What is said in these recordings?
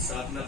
7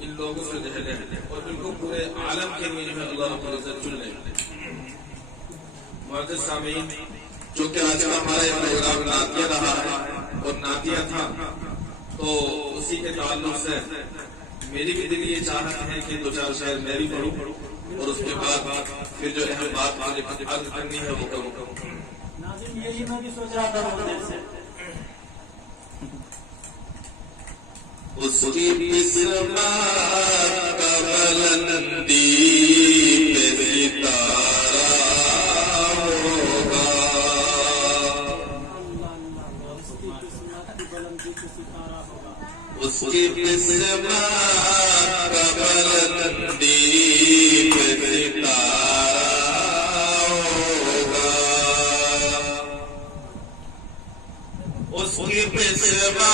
ان لوگوں سے جو ہے اور ان کو پورے عالم کے لیے جو ہے اللہ رب العزت چن لے. معزز سامعین، چونکہ آج کا ہمارا یہ پروگرام نعتیہ رہا ہے اور نعتیہ تھا، تو اسی کے تعلق سے میری بھی دل یہ چاہت ہے کہ دو چار شعر میں بھی پڑھوں اور اس کے بعد پھر جو اہم بات مجھے عرض کرنی ہے وہ کروں. ناظرین، یہی میں بھی سوچ رہا تھا بولنے سے. اس کی قسمت کا بلندی پہ ستارہ ہوگا. اس کی قسمت کا بلندی پہ ستارہ ہوگا. اس کی قسمت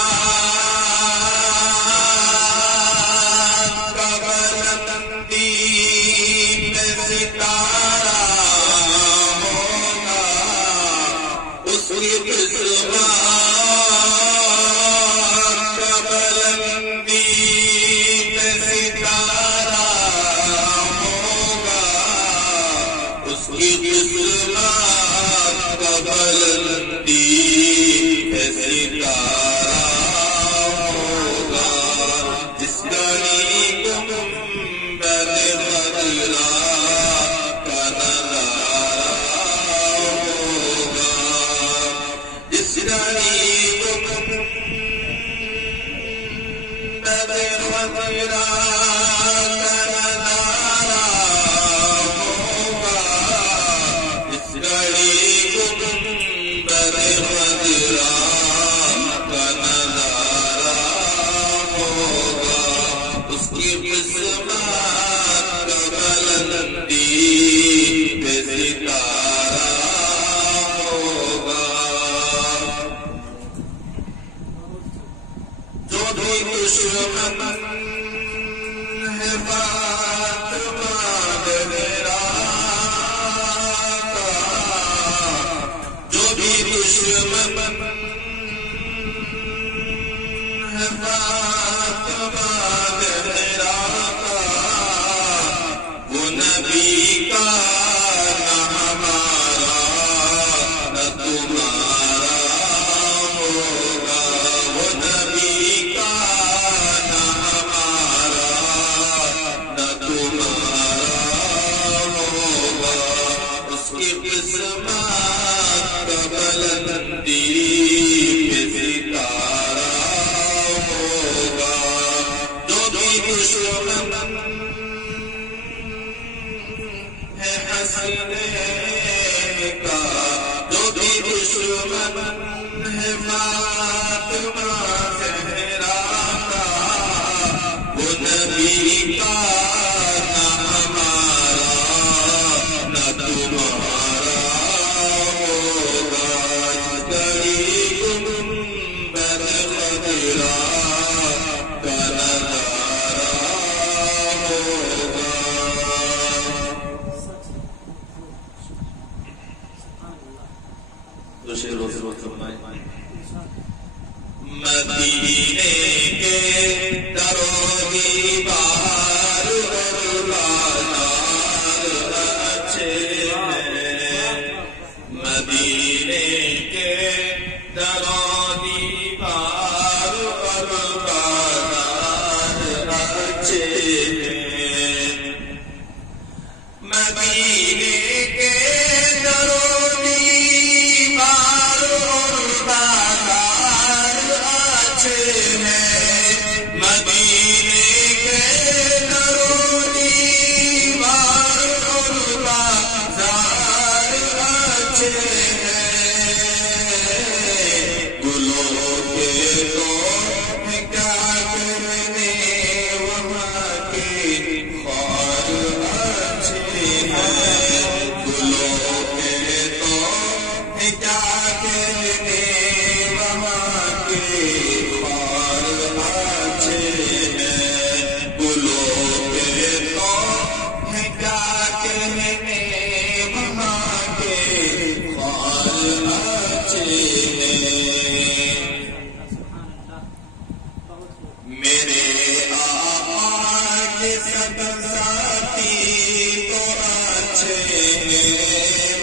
اچھے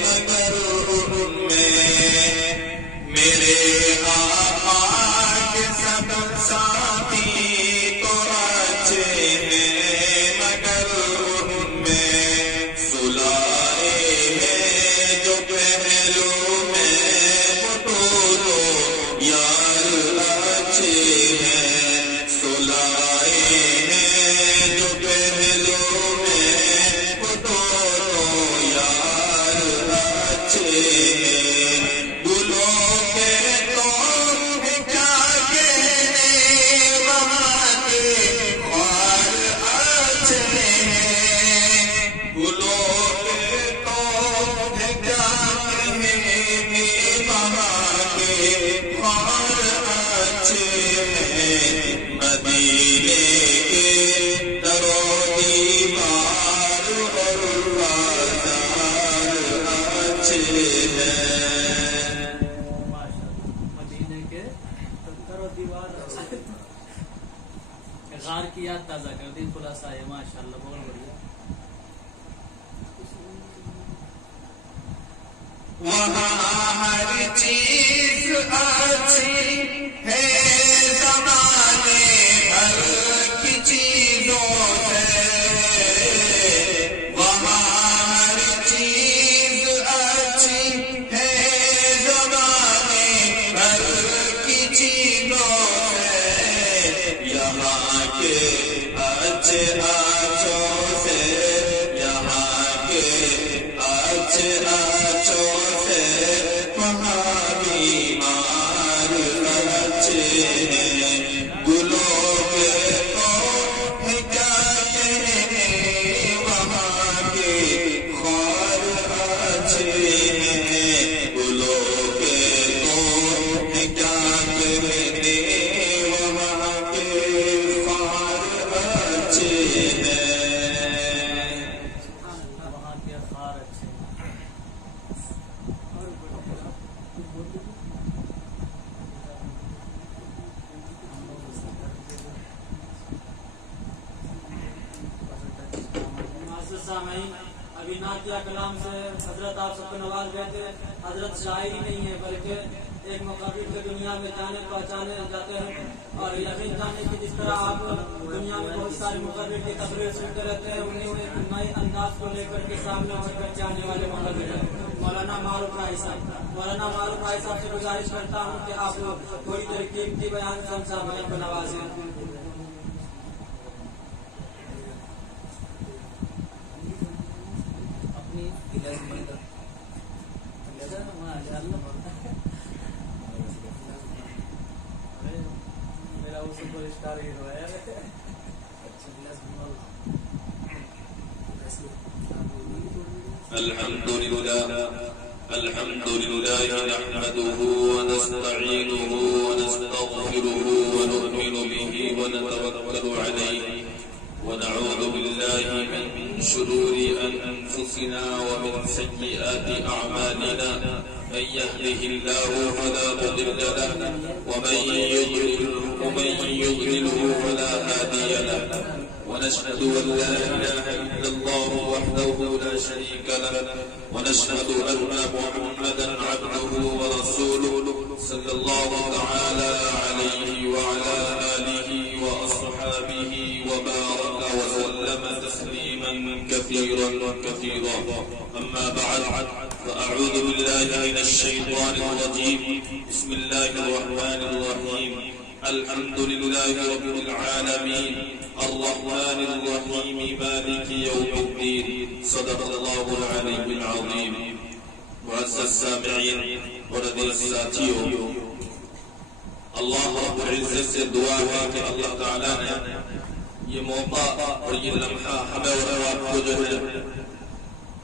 مگر ان میں میرے آقا کے سب ساتھی تو اچھے ہیں مگر ان میں سلائے ہیں جو پہلو میں وہ دونوں یار اچھے ہیں سلائے ہیں جو پہلو میں وہ دونوں یار اچھے ہیں گلوں کے تو کیا کہنے وہاں کے خار اچھے ہیں گلوں کے تو کیا کہنے وہاں کے خار اچھے ہیں مدینے کے در و دیوار اور بازار اچھے ہیں مدینے کے در و دیوار غار کی یاد تازہ کر دی خلاصہ ہے ماشاءاللہ بہت بڑھیا وہاں ہر چیز اچھی ہے زمانے بھر کی چیزوں سے وہاں ہر چیز اچھی ہے زمانے بھر کی چیزوں سے یہاں کے اچھے اچھوں سے یہاں کے اچھے اچھوں سے وہاں بیمار اچھے ہیں گلوں کے تو کیا کہنے وہاں کے خار اچھے ہیں گلوں کے تو کیا کہنے وہاں کے خار اچھے ہیں وہاں کے خار اچھے سامعین ابھی نعتیہ کلام سے حضرت آپ سب کو نواز گئے تھے حضرت شاعری نہیں ہے بلکہ ایک مقابل کے دنیا میں جانے پہچانے جاتے ہیں اور یقین جانے کی جس طرح آپ دنیا میں بہت سارے مقابل کی تقریر سنتے رہتے ہیں انہیں میں ایک نئے انداز کو لے کر کے سامنے ہو کر کے آنے والے مقابل ہیں مولانا معروف رائی صاحب مولانا معروف رائی صاحب سے گزارش کرتا ہوں کہ آپ تھوڑی دیر قیمتی بیان سے ہم سامعین کو نوازیں الحمد لله نحمده ونستعينه ونستغفره ونؤمن به ونتوكل عليه ونعوذ بالله من شرور أنفسنا ومن سيئات أعمالنا من يهده الله فلا مضل له ومن يضلله فلا هادي له ونشهد أن لا إله إلا الله وحده لا شريك له ونشهد أن محمدا عبده ورسوله صلى الله تعالى عليه وعلى آله وأصحابه وبارك وسلم تسليما كثيرا أما بعد فأعوذ بالله من الشيطان الرجيم بسم الله الرحمن الرحيم الحمد لله رب العالمين الرحمن الرحيم مالك يوم الدين صدق الله العلي العظيم معزز السامعين ورد الساتيو اللہ رب العزت سے دعا ہے کہ اللہ تعالیٰ نے یہ موقع اور یہ لمحہ ہمیں اور آپ کو جو ہے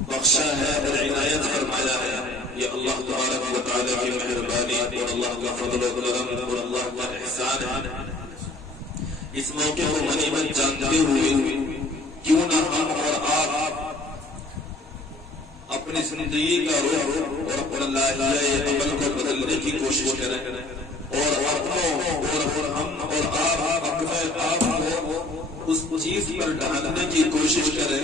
بخشا ہے اور عنایت فرمایا ہے یہ اللہ تبارک و تعالیٰ کی مہربانی اور اللہ کا فضل و کرم اور اللہ کا احسان ہے. اس موقع کو غنیمت جانتے ہوئے کیوں نہ ہم اور آپ اپنی زندگی کا رخ اور اپنا لائحہ عمل کو بدلنے کی کوشش کریں اور ہم اور آپ اپنے آپ کو اس چیز پر ڈھالنے کی کوشش کریں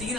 3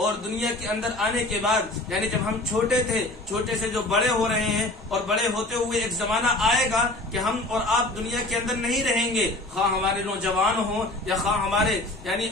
اور دنیا کے اندر آنے کے بعد یعنی جب ہم چھوٹے تھے، چھوٹے سے جو بڑے ہو رہے ہیں، اور بڑے ہوتے ہوئے ایک زمانہ آئے گا کہ ہم اور آپ دنیا کے اندر نہیں رہیں گے، خواہ ہمارے نوجوان ہوں یا خواہ ہمارے یعنی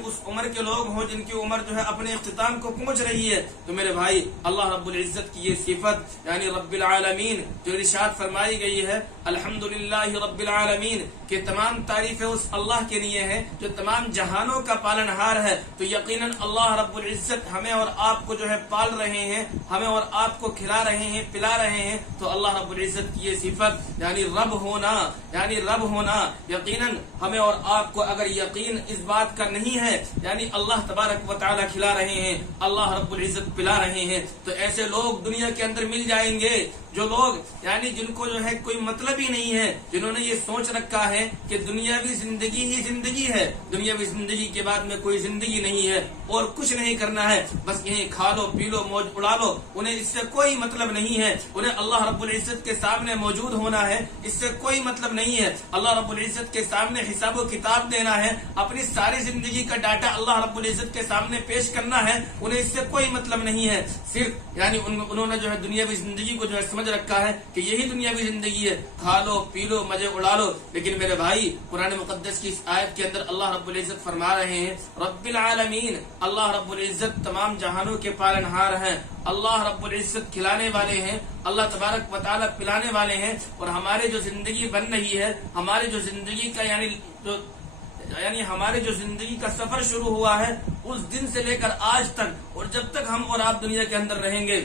اس عمر کے لوگ ہوں جن کی عمر جو ہے اپنے اختتام کو پہنچ رہی ہے۔ تو میرے بھائی اللہ رب العزت کی یہ صفت یعنی رب العالمین جو ارشاد فرمائی گئی ہے الحمدللہ رب العالمین کہ تمام تعریفیں اس اللہ کے لیے ہیں جو تمام جہانوں کا پالنہار ہے، تو یقیناً اللہ رب العزت ہمیں اور آپ کو جو ہے پال رہے ہیں، ہمیں اور آپ کو کھلا رہے ہیں، پلا رہے ہیں۔ تو اللہ رب العزت کی یہ صفت یعنی رب ہونا یقیناً ہمیں اور آپ کو اگر یقین اس بات کا نہیں ہے یعنی اللہ تبارک و تعالیٰ کھلا رہے ہیں، اللہ رب العزت پلا رہے ہیں، تو ایسے لوگ دنیا کے اندر مل جائیں گے جو لوگ یعنی جن کو جو ہے کوئی مطلب ہی نہیں ہے، جنہوں نے یہ سوچ رکھا ہے کہ دنیاوی زندگی ہی زندگی ہے، دنیاوی زندگی کے بعد میں کوئی زندگی نہیں ہے اور کچھ نہیں کرنا ہے، بس یہیں کھا لو پی لو موج اڑا لو، انہیں اس سے کوئی مطلب نہیں ہے، انہیں اللہ رب العزت کے سامنے موجود ہونا ہے، اس سے کوئی مطلب نہیں ہے، اللہ رب العزت کے سامنے حساب و کتاب دینا ہے، اپنی ساری زندگی کا ڈاٹا اللہ رب العزت کے سامنے پیش کرنا ہے، انہیں اس سے کوئی مطلب نہیں ہے، صرف یعنی انہوں نے جو ہے دنیاوی زندگی کو جو ہے سمجھ رکھا ہے کہ یہی دنیاوی زندگی ہے، کھا لو پی لو مزے اڑا لو۔ لیکن میرے بھائی قرآن مقدس کی اس آیت کے اندر اللہ رب العزت فرما رہے ہیں رب العالمین، اللہ رب العزت تمام جہانوں کے پالنہار ہیں، اللہ رب العزت کھلانے والے ہیں، اللہ تبارک و تعالیٰ پلانے والے ہیں، اور ہمارے جو زندگی بن رہی ہے، ہمارے جو زندگی کا یعنی ہمارے جو زندگی کا سفر شروع ہوا ہے اس دن سے لے کر آج تک، اور جب تک ہم اور آپ دنیا کے اندر رہیں گے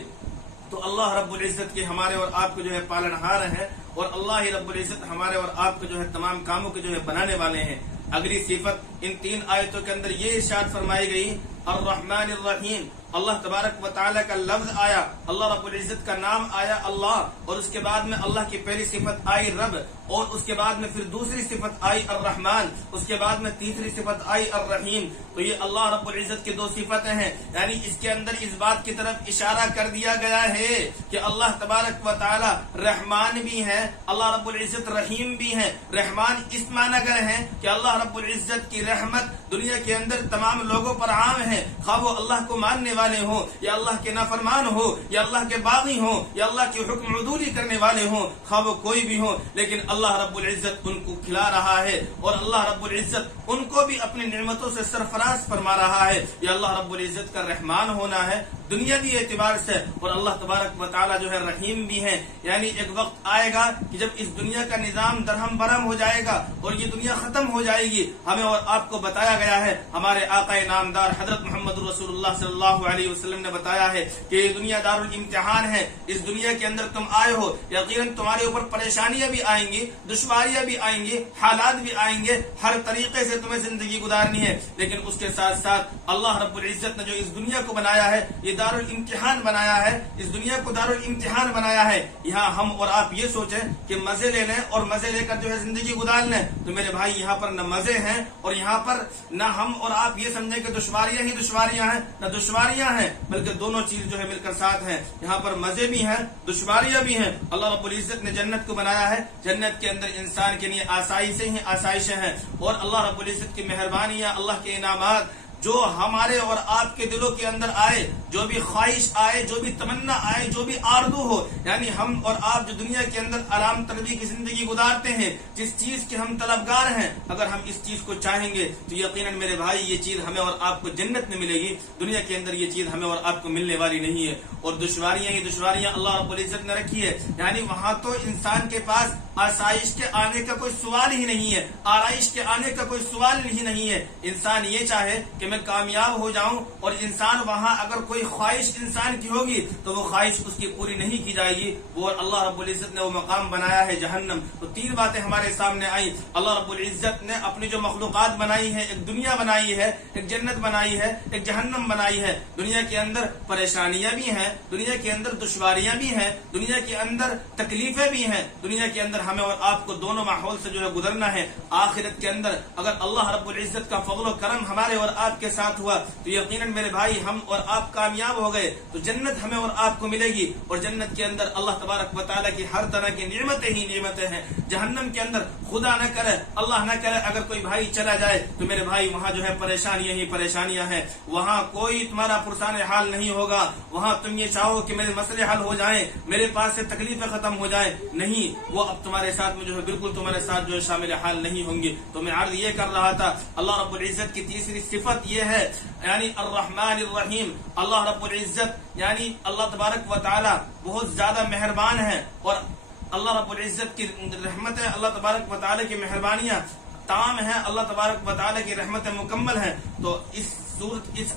تو اللہ رب العزت کے ہمارے اور آپ کو جو ہے پالنہار ہیں، اور اللہ ہی رب العزت ہمارے اور آپ کو جو ہے تمام کاموں کے جو ہے بنانے والے ہیں۔ اگلی صفت ان 3 آیتوں کے اندر یہ ارشاد فرمائی گئی الرحمن الرحیم، اللہ تبارک و تعالیٰ کا لفظ آیا، اللہ رب العزت کا نام آیا اللہ، اور اس کے بعد میں اللہ کی پہلی صفت آئی رب، اور اس کے بعد میں پھر دوسری صفت آئی الرحمن، اس کے بعد میں تیسری صفت آئی الرحیم۔ تو یہ اللہ رب العزت کی 2 صفتیں ہیں، یعنی اس کے اندر اس بات کی طرف اشارہ کر دیا گیا ہے کہ اللہ تبارک و تعالی رحمان بھی ہے، اللہ رب العزت رحیم بھی ہے۔ رحمان اس معنی گر ہے کہ اللہ رب العزت کی رحمت دنیا کے اندر تمام لوگوں پر عام ہے، خواہ وہ اللہ کو ماننے والے ہوں یا اللہ کے نافرمان ہو یا اللہ کے باغی ہوں یا اللہ کے حکم عدولی کرنے والے ہوں، خواہ وہ کوئی بھی ہو، لیکن اللہ رب العزت ان کو کھلا رہا ہے، اور اللہ رب العزت ان کو بھی اپنی نعمتوں سے سرفراز فرما رہا ہے۔ یہ اللہ رب العزت کا رحمان ہونا ہے دنیاوی اعتبار سے، اور اللہ تبارک و تعالی جو ہے رحیم بھی ہے۔ یعنی ایک وقت آئے گا کہ جب اس دنیا کا نظام درہم برہم ہو جائے گا اور یہ دنیا ختم ہو جائے گی، ہمیں اور آپ کو بتایا گیا ہے، ہمارے آقا نامدار حضرت محمد رسول اللہ صلی اللہ علیہ وسلم نے بتایا ہے کہ یہ دنیا دار الامتحان ہے، اس دنیا کے اندر تم آئے ہو، یقیناً تمہارے اوپر پریشانیاں بھی آئیں گی، دشواریاں بھی آئیں گی، حالات بھی آئیں گے، ہر طریقے سے تمہیں زندگی گزارنی ہے، لیکن اس کے ساتھ ساتھ اللہ رب العزت نے جو اس دنیا کو بنایا ہے یہ دار الامتحان بنایا ہے، اس دنیا کو دار الامتحان بنایا ہے۔ یہاں ہم اور آپ یہ سوچیں کہ مزے لے لیں اور مزے لے کر جو ہے زندگی گزار لیں، تو میرے بھائی یہاں پر نہ مزے ہیں اور یہاں پر نہ ہم اور آپ یہ سمجھیں کہ دشواریاں ہی دشواریاں ہیں، نہ دشواریاں ہیں، بلکہ دونوں چیز جو ہے مل کر ساتھ ہیں۔ یہاں پر مزے بھی ہیں، دشواریاں بھی ہیں۔ اللہ رب العزت نے جنت کو بنایا ہے، جنت کے اندر انسان کے لیے آسائشیں ہی آسائشیں ہیں، اور اللہ رب العزت کی مہربانیاں، اللہ کے انعامات جو ہمارے اور آپ کے دلوں کے اندر آئے، جو بھی خواہش آئے، جو بھی تمنا آئے، جو بھی آرزو ہو، یعنی ہم اور آپ جو دنیا کے اندر آرام طلبی کی زندگی گزارتے ہیں، جس چیز کے ہم طلبگار ہیں، اگر ہم اس چیز کو چاہیں گے تو یقیناً میرے بھائی یہ چیز ہمیں اور آپ کو جنت میں ملے گی، دنیا کے اندر یہ چیز ہمیں اور آپ کو ملنے والی نہیں ہے۔ اور دشواریاں ہی دشواریاں اللہ رب العزت نے رکھی ہے، یعنی وہاں تو انسان کے پاس آسائش کے آنے کا کوئی سوال ہی نہیں ہے، آرائش کے آنے کا کوئی سوال ہی نہیں ہے۔ انسان یہ چاہے کہ میں کامیاب ہو جاؤں، اور انسان وہاں اگر کوئی خواہش انسان کی ہوگی تو وہ خواہش اس کی پوری نہیں کی جائے گی، وہ اللہ رب العزت نے وہ مقام بنایا ہے جہنم۔ تو 3 باتیں ہمارے سامنے آئی، اللہ رب العزت نے اپنی جو مخلوقات بنائی ہے، ایک دنیا بنائی ہے، ایک جنت بنائی ہے، ایک جہنم بنائی ہے۔ دنیا کے اندر پریشانیاں بھی ہیں، دنیا کے اندر دشواریاں بھی ہیں، دنیا کے اندر تکلیفیں بھی ہیں، دنیا کے اندر ہمیں اور آپ کو دونوں ماحول سے جو ہے گزرنا ہے. آخرت کے اندر اگر اللہ رب العزت کا فضل و کرم ہمارے اور آپ کے ساتھ ہوا تو یقیناً میرے بھائی ہم اور آپ کامیاب ہو گئے, تو جنت ہمیں اور آپ کو ملے گی, اور جنت کے اندر اللہ تبارک و تعالیٰ کی ہر طرح کی نعمتیں ہی نعمتیں ہیں. جہنم کے اندر خدا نہ کرے, اللہ نہ کرے, اگر کوئی بھائی چلا جائے تو میرے بھائی وہاں جو ہے پریشانیاں ہی پریشانیاں ہیں. وہاں کوئی تمہارا پرسان حال نہیں ہوگا. وہاں تم یہ چاہو کہ میرے مسئلے حل ہو جائیں, میرے پاس سے تکلیفیں ختم ہو جائیں, نہیں, وہ اب تمہارے ساتھ میں جو ہے بالکل تمہارے ساتھ جو ہے شامل حال نہیں ہوں گی. تو میں عرض یہ کر رہا تھا, اللہ رب العزت کی تیسری صفت یہ ہے یعنی الرحمن الرحیم. اللہ رب العزت یعنی اللہ تبارک و تعالی بہت زیادہ مہربان ہے, اور اللہ رب العزت کی رحمتیں, اللہ تبارک و تعالی کی مہربانیاں تمام ہیں, اللہ تبارک و تعالی کی رحمتیں مکمل ہیں. تو اس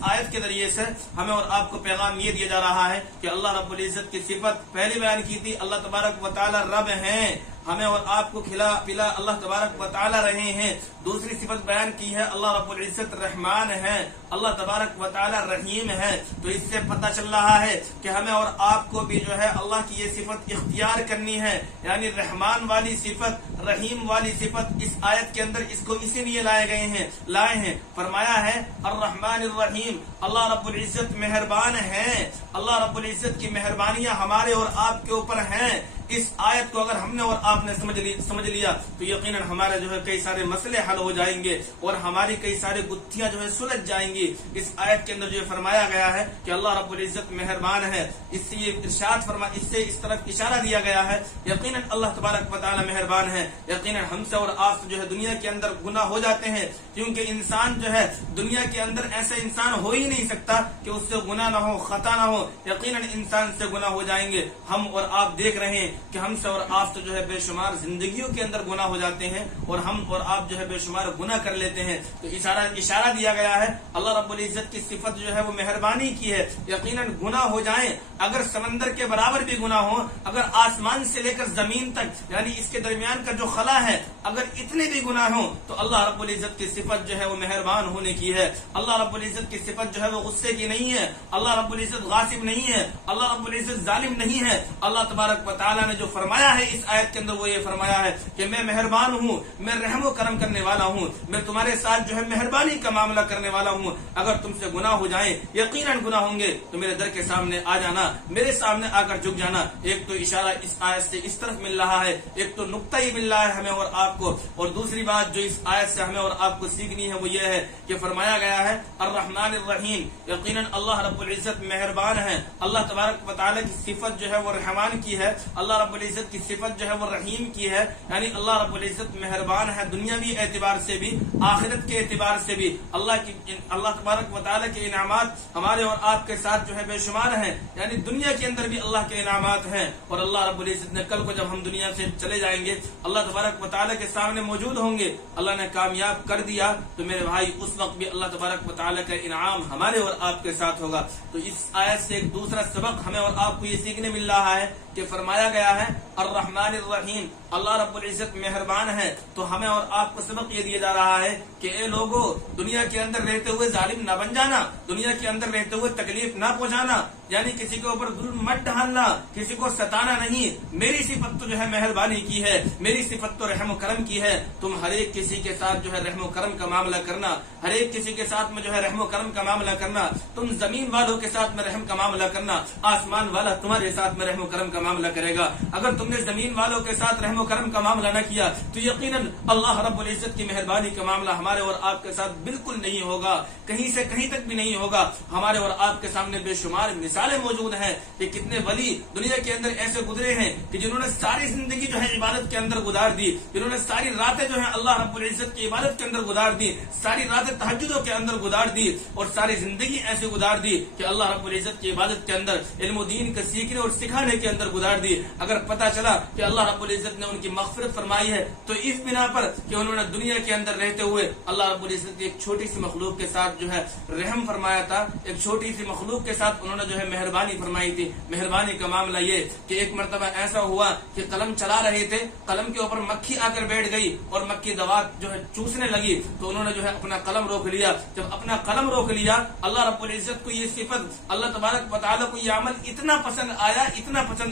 آیت کے ذریعے سے ہمیں اور آپ کو پیغام یہ دیا جا رہا ہے کہ اللہ رب العزت کی صفت پہلے بیان کی تھی, اللہ تبارک و تعالی رب ہیں, ہمیں اور آپ کو کھلا پلا اللہ تبارک و تعالی رہے ہیں. دوسری صفت بیان کی ہے اللہ رب العزت رحمان ہے, اللہ تبارک و تعالی رحیم ہے. تو اس سے پتہ چل رہا ہے کہ ہمیں اور آپ کو بھی جو ہے اللہ کی یہ صفت اختیار کرنی ہے, یعنی رحمان والی صفت, رحیم والی صفت. اس آیت کے اندر اس کو اسی لیے لائے ہیں, فرمایا ہے الرحمن الرحیم, اللہ رب العزت مہربان ہیں, اللہ رب العزت کی مہربانیاں ہمارے اور آپ کے اوپر ہیں. اس آیت کو اگر ہم نے اور آپ نے سمجھ لیا تو یقیناً ہمارے جو ہے کئی سارے مسئلے حل ہو جائیں گے, اور ہماری کئی سارے گتھیاں جو ہے سلجھ جائیں گی. اس آیت کے اندر جو فرمایا گیا ہے کہ اللہ رب العزت مہربان ہے, اس سے یہ ارشاد اس سے اس طرف اشارہ دیا گیا ہے یقیناً اللہ تبارک و تعالی مہربان ہے. یقیناً ہم سے اور آپ سے جو ہے دنیا کے اندر گناہ ہو جاتے ہیں, کیونکہ انسان جو ہے دنیا کے اندر ایسا انسان ہو ہی نہیں سکتا کہ اس سے گناہ نہ ہو, خطا نہ ہو. یقیناً انسان سے گناہ ہو جائیں گے. ہم اور آپ دیکھ رہے ہیں کہ ہم سے اور آپ سے جو ہے بے شمار زندگیوں کے اندر گناہ ہو جاتے ہیں, اور ہم اور آپ جو ہے بے شمار گناہ کر لیتے ہیں. تو اشارہ دیا گیا ہے اللہ رب العزت کی صفت جو ہے وہ مہربانی کی ہے. یقیناً گناہ ہو جائیں, اگر سمندر کے برابر بھی گناہ ہو, اگر آسمان سے لے کر زمین تک یعنی اس کے درمیان کا جو خلا ہے اگر اتنے بھی گناہ ہوں, تو اللہ رب العزت کی صفت جو ہے وہ مہربان ہونے کی ہے. اللہ رب العزت کی صفت جو ہے وہ غصے کی نہیں ہے, اللہ رب العزت غاصب نہیں ہے, اللہ رب العزت ظالم نہیں ہے. اللہ تبارک و تعالی نے جو فرمایا ہے اس آیت کے اندر وہ یہ فرمایا ہے کہ میں مہربان ہوں, میں رحم و کرم کرنے والا ہوں, میں تمہارے ساتھ جو ہے مہربانی کا معاملہ کرنے والا ہوں. اگر تم سے گناہ ہو جائیں, یقیناً گناہ ہوں گے, تو میرے در کے سامنے آ جانا, میرے سامنے آ کر جھک جانا. ایک تو اشارہ اس آیت سے اس طرف مل رہا ہے, ایک تو نقطہ ہی مل رہا ہے ہمیں اور آپ کو, اور دوسری بات جو اس آیت سے ہمیں اور آپ کو سیکھنی ہے وہ یہ ہے کہ فرمایا گیا ہے الرحمن الرحیم, یقیناً اللہ رب العزت مہربان ہے. اللہ تبارک و تعالی کی صفت جو ہے وہ رحمان کی ہے, اللہ رب العزت کی صفت جو ہے وہ رحیم کی ہے, یعنی اللہ رب العزت مہربان ہے دنیاوی اعتبار سے بھی, آخرت کے اعتبار سے بھی. اللہ تبارک و تعالی کے انعامات ہمارے اور آپ کے ساتھ جو ہے بے شمار ہیں, یعنی دنیا کے اندر بھی اللہ کے انعامات ہیں, اور اللہ رب العزت نے کل کو جب ہم دنیا سے چلے جائیں گے اللہ تبارک و تعالی کے سامنے موجود ہوں گے, اللہ نے کامیاب کر دیا تو میرے بھائی اس وقت بھی اللہ تبارک و تعالی کا انعام ہمارے اور آپ کے ساتھ ہوگا. تو اس آیت سے ایک دوسرا سبق ہمیں اور آپ کو یہ سیکھنے مل رہا ہے کہ فرمایا گیا ہے الرحمن الرحیم, اللہ رب العزت مہربان ہے. تو ہمیں اور آپ کو سبق یہ دیا جا رہا ہے کہ اے لوگوں, دنیا کے اندر رہتے ہوئے ظالم نہ بن جانا, دنیا کے اندر رہتے ہوئے تکلیف نہ پہنچانا, یعنی کسی کے اوپر ظلم مت ڈھالنا, کسی کو ستانا نہیں. میری صفت تو جو ہے مہربانی کی ہے, میری صفت تو رحم و کرم کی ہے. تم ہر ایک کسی کے ساتھ جو ہے رحم و کرم کا معاملہ کرنا, ہر ایک کسی کے ساتھ میں جو ہے رحم و کرم کا معاملہ کرنا. تم زمین والوں کے ساتھ میں رحم کا معاملہ کرنا, آسمان والا تمہارے ساتھ میں رحم و کرم کا معاملہ کرے گا. اگر تم نے زمین والوں کے ساتھ رحم و کرم کا معاملہ نہ کیا تو یقیناً اللہ رب العزت کی مہربانی کا معاملہ ہمارے اور آپ کے ساتھ بالکل نہیں ہوگا, کہیں سے کہیں تک بھی نہیں ہوگا. ہمارے اور آپ کے سامنے بے شمار مثالیں موجود ہیں کہ کتنے ولی دنیا کے اندر ایسے گزرے ہیں کہ جنہوں نے ساری زندگی جو ہے عبادت کے اندر گزار دی, جنہوں نے ساری راتیں جو ہے اللہ رب العزت کی عبادت کے اندر گزار دی, ساری راتیں تہجدوں کے اندر گزار دی, اور ساری زندگی ایسے گزار دی کہ اللہ رب العزت کی عبادت کے اندر علم و دین کا سیکھنے اور سکھانے کے اندر گزار دی. اگر پتا چلا کہ اللہ رب العزت نے ان کی مغفرت فرمائی ہے تو اس بنا پر کہ انہوں نے دنیا کے اندر رہتے ہوئے اللہ رب العزت نے ایک چھوٹی سی مخلوق کے ساتھ جو ہے رحم فرمایا تھا, ایک چھوٹی سی مخلوق کے ساتھ انہوں نے جو ہے مہربانی فرمائی تھی. مہربانی کا معاملہ یہ کہ ایک مرتبہ ایسا ہوا کہ قلم چلا رہے تھے, قلم کے اوپر مکھی آ کر بیٹھ گئی اور مکھی دوا جو ہے چوسنے لگی, تو انہوں نے جو ہے اپنا قلم روک لیا. جب اپنا قلم روک لیا, اللہ رب العزت کو یہ صفت, اللہ تبارک و تعالی کو یہ عمل اتنا پسند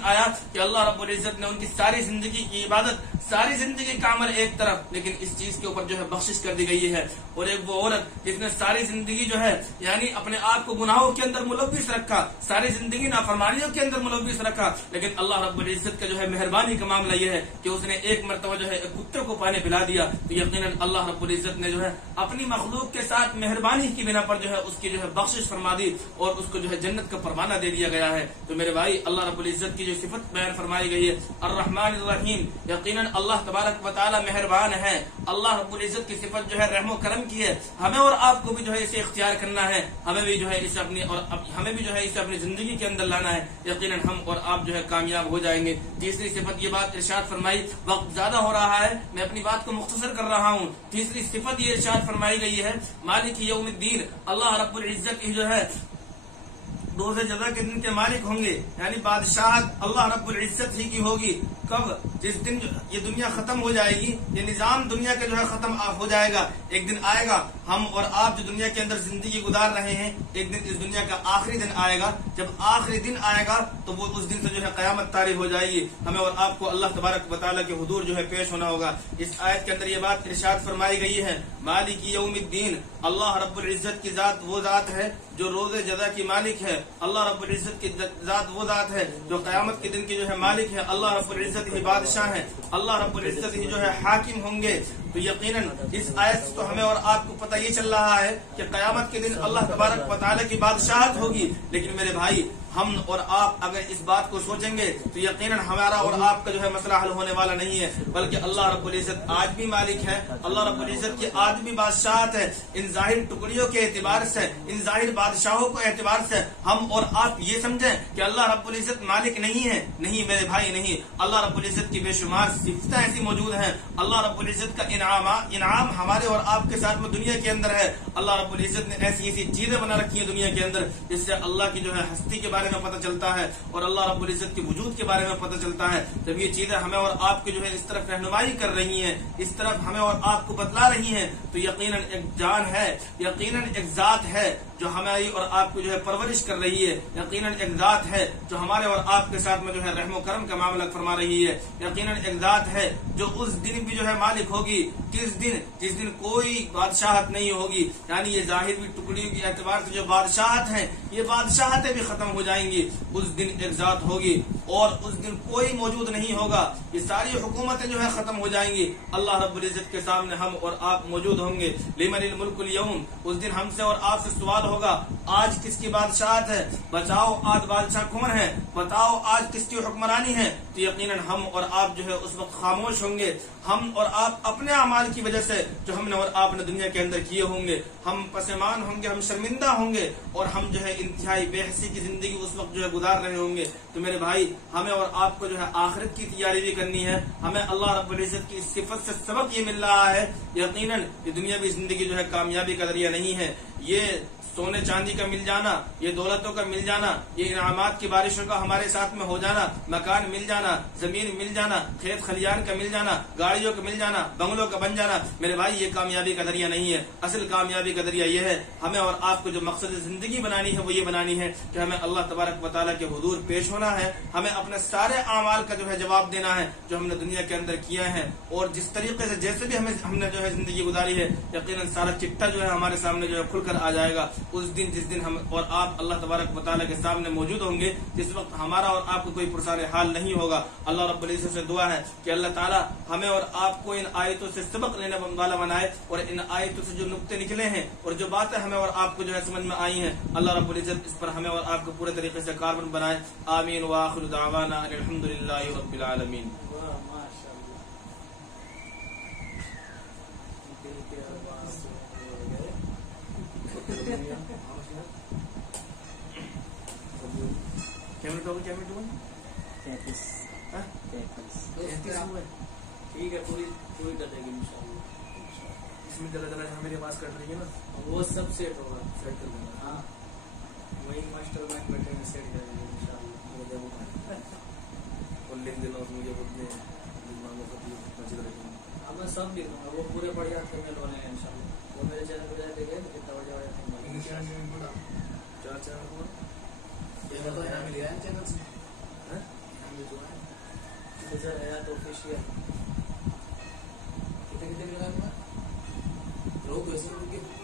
آیا کہ اللہ رب العزت العزت نے ان کی ساری زندگی کی عبادت، ساری زندگی کا عمل ایک طرف، لیکن اس چیز کے اوپر جو ہے بخشش کر دی گئی ہے. اور ایک وہ عورت جس نے ساری زندگی جو ہے یعنی اپنے آپ کو گناہوں کے اندر ملوث رکھا، ساری زندگی نافرمانیوں کے اندر ملوث رکھا، لیکن اللہ رب العزت کا جو ہے مہربانی کا معاملہ یہ ہے کہ اس نے ایک مرتبہ جو ہے ایک کتے کو پانی پلا دیا، تو یقیناً اللہ رب العزت نے جو ہے اپنی مخلوق کے ساتھ مہربانی کی بنا پر جو ہے اس کی جو ہے بخشش فرما دی اور اس کو جو ہے جنت کا پروانہ دے دیا گیا ہے. تو میرے بھائی اللہ رب العزت کی جو صفت بیان فرمائی گئی ہے الرحمن الرحیم، یقیناً اللہ تبارک و تعالی مہربان ہے. اللہ رب العزت کی صفت جو ہے رحم و کرم کی ہے. ہمیں اور آپ کو بھی جو ہے اسے اختیار کرنا ہے، ہمیں بھی جو ہے اسے اپنی زندگی کے اندر لانا ہے. یقیناً ہم اور آپ جو ہے کامیاب ہو جائیں گے. تیسری صفت یہ بات ارشاد فرمائی، وقت زیادہ ہو رہا ہے میں اپنی بات کو مختصر کر رہا ہوں. تیسری صفت یہ ارشاد فرمائی گئی ہے مالک یوم الدین، اللہ رب العزت کی جو ہے روز جزا کے دن کے مالک ہوں گے، یعنی بادشاہت اللہ رب العزت ہی کی ہوگی. کب؟ جس دن یہ دنیا ختم ہو جائے گی، یہ نظام دنیا کا جو ہے ختم ہو جائے گا. ایک دن آئے گا ہم اور آپ جو دنیا کے اندر زندگی گزار رہے ہیں، ایک دن اس دنیا کا آخری دن آئے گا. جب آخری دن آئے گا تو وہ اس دن سے جو ہے قیامت طاری ہو جائے گی. ہمیں اور آپ کو اللہ تبارک و تعالیٰ کے حضور جو ہے پیش ہونا ہوگا. اس آیت کے اندر یہ بات ارشاد فرمائی گئی ہے مالک یوم الدین، اللہ رب العزت کی ذات وہ ذات ہے جو روز جزا کی مالک ہے. اللہ رب العزت کی ذات وہ ذات ہے جو قیامت کے دن کی جو ہے مالک ہے. اللہ رب العزت ہی بادشاہ ہے، اللہ رب العزت ہی جو ہے حاکم ہوں گے. تو یقیناً اس آیت سے تو ہمیں اور آپ کو پتہ یہ چل رہا ہے کہ قیامت کے دن اللہ تبارک و تعالیٰ کی بادشاہت ہوگی. لیکن میرے بھائی ہم اور آپ اگر اس بات کو سوچیں گے تو یقیناً ہمارا اور آپ کا جو ہے مسئلہ حل ہونے والا نہیں ہے، بلکہ اللہ رب العزت آج بھی مالک ہے، اللہ رب العزت کی آج بھی بادشاہت ہے. ان ظاہر ٹکڑیوں کے اعتبار سے، ان ظاہر بادشاہوں کو اعتبار سے ہم اور آپ یہ سمجھیں کہ اللہ رب العزت مالک نہیں ہے. نہیں میرے بھائی، نہیں. اللہ رب العزت کی بے شمار صفتیں ایسی موجود ہیں. اللہ رب العزت کا انعام ہمارے اور آپ کے ساتھ میں دنیا کے اندر ہے. اللہ رب العزت نے ایسی ایسی چیزیں بنا رکھی ہیں دنیا کے اندر جس سے اللہ کی جو ہے ہستی کے بارے میں پتہ چلتا ہے اور اللہ رب العزت کے وجود کے بارے میں پتہ چلتا ہے. جب یہ چیزیں ہمیں اور آپ کی جو ہے اس طرف رہنمائی کر رہی ہیں، اس طرف ہمیں اور آپ کو بتلا رہی ہیں، تو یقیناً ایک جان ہے، یقیناً ایک ذات ہے جو ہماری اور آپ کو جو ہے پرورش کر رہی ہے. یقیناً ایک ذات ہے جو ہمارے اور آپ کے ساتھ میں جو ہے رحم و کرم کا معاملہ فرما رہی ہے. یقیناً ایک ذات ہے جو اس دن بھی جو ہے مالک ہوگی، جس دن کوئی بادشاہت نہیں ہوگی. یعنی یہ ظاہر بھی ٹکڑیوں کے اعتبار سے جو بادشاہت ہیں، یہ بادشاہتیں بھی ختم ہو جائیں گی. اس دن ایک ذات ہوگی اور اس دن کوئی موجود نہیں ہوگا. یہ ساری حکومتیں جو ہے ختم ہو جائیں گی. اللہ رب العزت کے سامنے ہم اور آپ موجود ہوں گے. لمن الملک اليوم، اس دن ہم سے اور آپ سے سوال ہوگا آج کس کی بادشاہت ہے؟ بتاؤ آج بادشاہ کون ہے؟ بتاؤ آج کس کی حکمرانی ہے؟ تو یقیناً ہم اور آپ جو ہے اس وقت خاموش ہوں گے. ہم اور آپ اپنے اعمال کی وجہ سے جو ہم نے اور آپ نے دنیا کے اندر کیے ہوں گے، ہم پشیمان ہوں گے، ہم شرمندہ ہوں گے اور ہم جو ہے انتہائی بے حسی کی زندگی اس وقت جو ہے گزار رہے ہوں گے. تو میرے بھائی ہمیں اور آپ کو جو ہے آخرت کی تیاری بھی کرنی ہے. ہمیں اللہ رب العزت کی صفت سے سبق یہ مل رہا ہے یقیناً یہ دنیاوی زندگی جو ہے کامیابی کا ذریعہ نہیں ہے. یہ سونے چاندی کا مل جانا، یہ دولتوں کا مل جانا، یہ انعامات کی بارشوں کا ہمارے ساتھ میں ہو جانا، مکان مل جانا، زمین مل جانا، کھیت خلیان کا مل جانا، گاڑیوں کا مل جانا، بنگلوں کا بن جانا، میرے بھائی یہ کامیابی کا ذریعہ نہیں ہے. اصل کامیابی کا ذریعہ یہ ہے ہمیں اور آپ کو جو مقصد زندگی بنانی ہے وہ یہ بنانی ہے کہ ہمیں اللہ تبارک و تعالیٰ کے حضور پیش ہونا ہے. ہمیں اپنے سارے اعمال کا جو ہے جواب دینا ہے جو ہم نے دنیا کے اندر کیا ہے، اور جس طریقے سے جیسے بھی ہم نے جو ہے زندگی گزاری ہے یقیناً سارا چٹا جو ہے ہمارے سامنے جو ہے کھل کر آ جائے گا. جس دن ہم اور آپ اللہ تبارک و تعالیٰ کے سامنے موجود ہوں گے، جس وقت ہمارا اور آپ کو کوئی پرسان حال نہیں ہوگا. اللہ رب العزت سے دعا ہے کہ اللہ تعالیٰ ہمیں اور آپ کو ان آیتوں سے سبق لینے والا بنائے اور ان آیتوں سے جو نقطے نکلے ہیں اور جو باتیں ہمیں اور آپ کو جو ہے سمجھ میں آئی ہیں، اللہ رب العزت اس پر ہمیں اور آپ کو پورے طریقے سے کاربن بنائے. آمین وآخر دعوانا ان الحمدللہ رب العالمین. ٹھیک ہے، پوری کر دیں گے انشاءاللہ. اس میں جگہ جگہ میری آواز کٹ رہی ہے نا، وہ سب سیٹ ہوگا. سیٹ کر دینا. ہاں وہی ماسٹر مائنڈ بیٹھے میں سیٹ کر دیں گے انشاءاللہ. اور لکھ دینا اس میں جو اپنے دماغوں کو مسجد رکھیں. اب میں سب لکھ دوں گا، وہ پورے پڑھ جاتے ہیں ہونے ہیں انشاءاللہ. وہ میرے چینل پہ جاتے گئے تو کتنا بڑے بڑے چار چینل کو فضل حیات آفیشیل کتنے لگانے لوگ ویسے